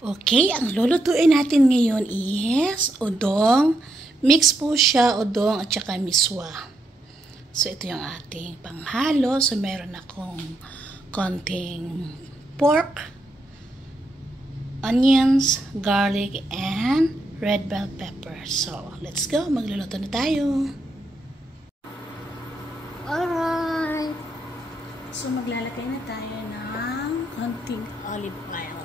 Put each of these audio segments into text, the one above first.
Okay, ang lulutuin natin ngayon is udong. Mix po siya, udong at saka miswa. So, ito yung ating panghalo. So, meron akong konting pork, onions, garlic, and red bell pepper. So, let's go. Magluluto na tayo. Alright. So, maglalagay na tayo ng konting olive oil.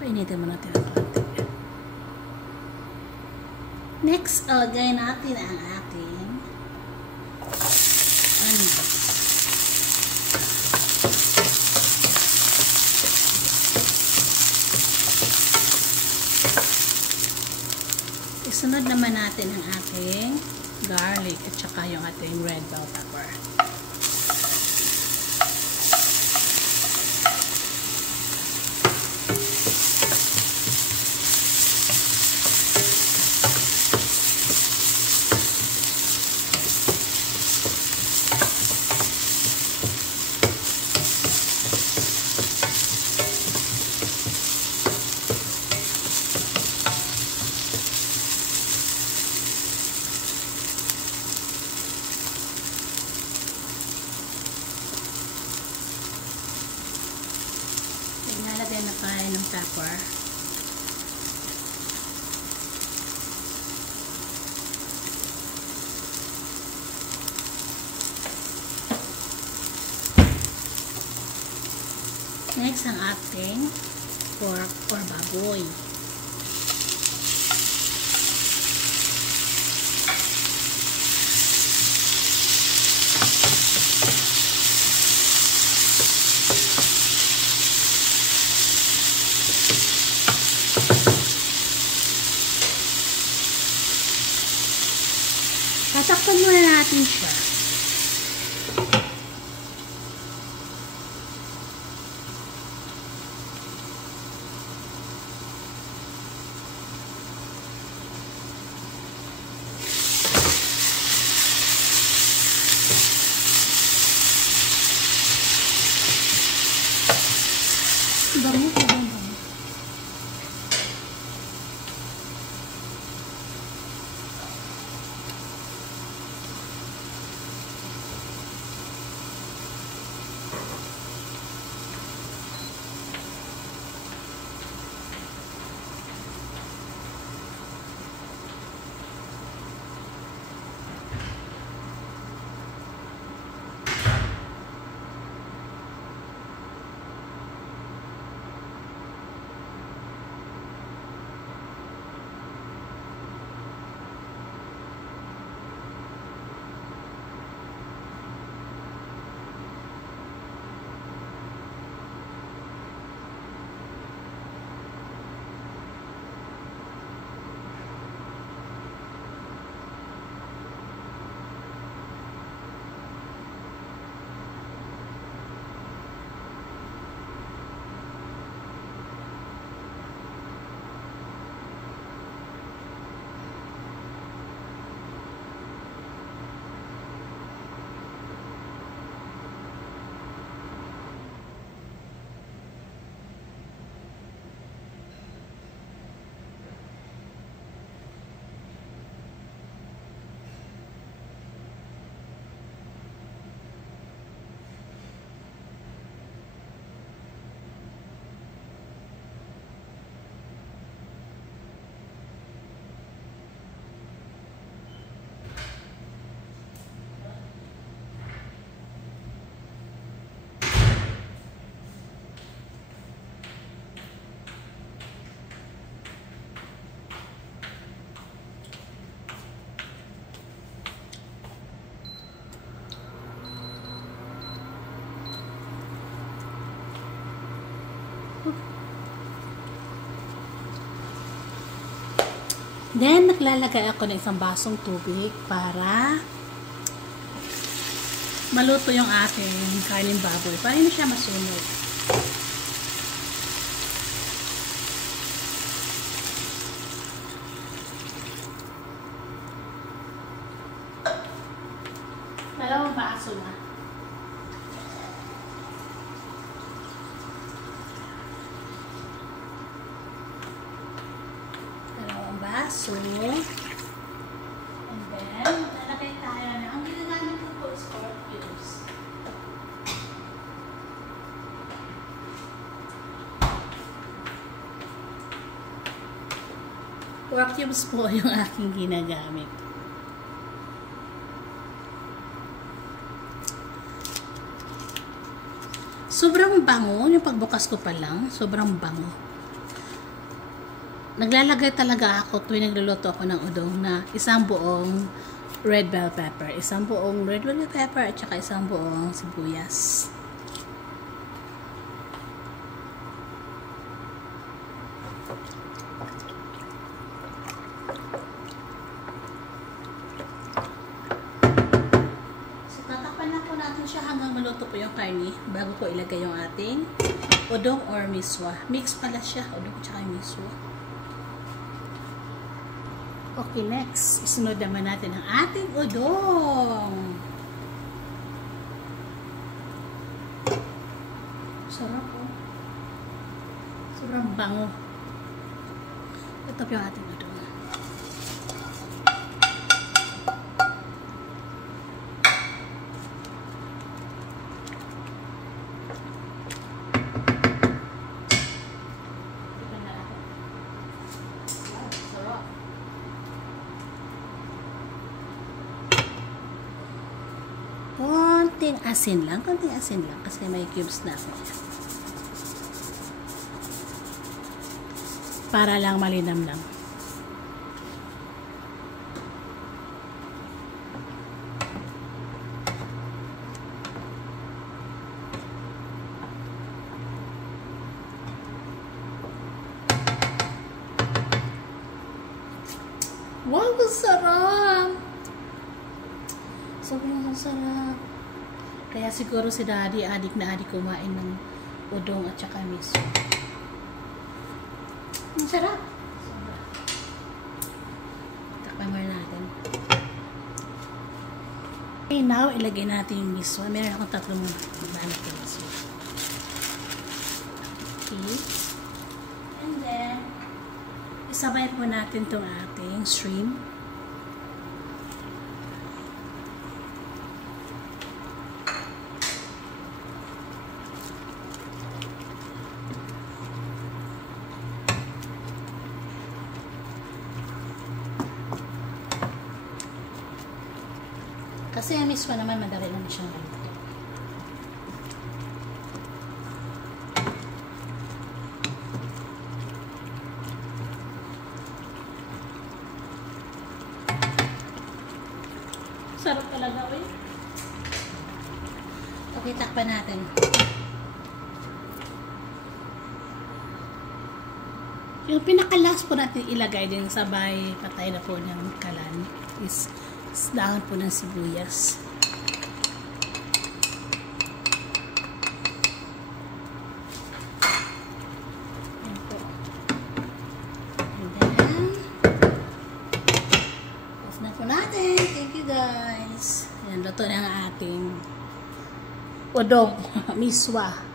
Painitin mo natin ang konti. Next, lagay natin ang ating onions. Isunod naman natin ang ating garlic at saka yung ating red bell pepper. Nalagay na tayo ng pepper. Next, ang ating pork or baboy. Tatakpan muna natin siya. Bango. Then, naglalagay ako ng isang basong tubig para maluto yung ating karning baboy. Para hindi siya masunog. Dalawang baso na. Baso. And then, lalagay tayo na. Ang ginagamit ko po is pork cubes. Pork cubes po yung aking ginagamit. Sobrang bango. Yung pagbukas ko pa lang, sobrang bango. Naglalagay talaga ako tuwing nagluluto ako ng udong na isang buong red bell pepper. Isang buong red bell pepper at saka isang buong sibuyas. So, tatakpan na po natin siya hanggang maluto po yung karne bago ko ilagay yung ating udong or miswa. Mix pala siya, udong at saka miswa. Okay, next. Isunod naman natin ang ating udong. Sarap po. Sobrang bango. Ito po yung ating udong. Konting asin lang kasi may cubes na ako. Para lang malinam lang. Wow, ang sarap! Sobrang sarap. Kaya siguro si Daddy, adik na adik kumain ng udong at saka miso. Ang sarap. Takpan muna natin. Okay, now ilagay natin yung miso. Meron akong tatlong banat ng miso. Okay. And then, isabay po natin itong ating shrimp. Kasi ang miswa naman, madali lang siyang maluto. Sarap talaga, uy. Okay, takpan natin. Yung pinakalas po natin ilagay din sabay patay na po ng kalan is dahon po ng sibuyas. Ayan po. And then, off na po natin. Thank you guys. Ayan, luto na ang ating udong miswa.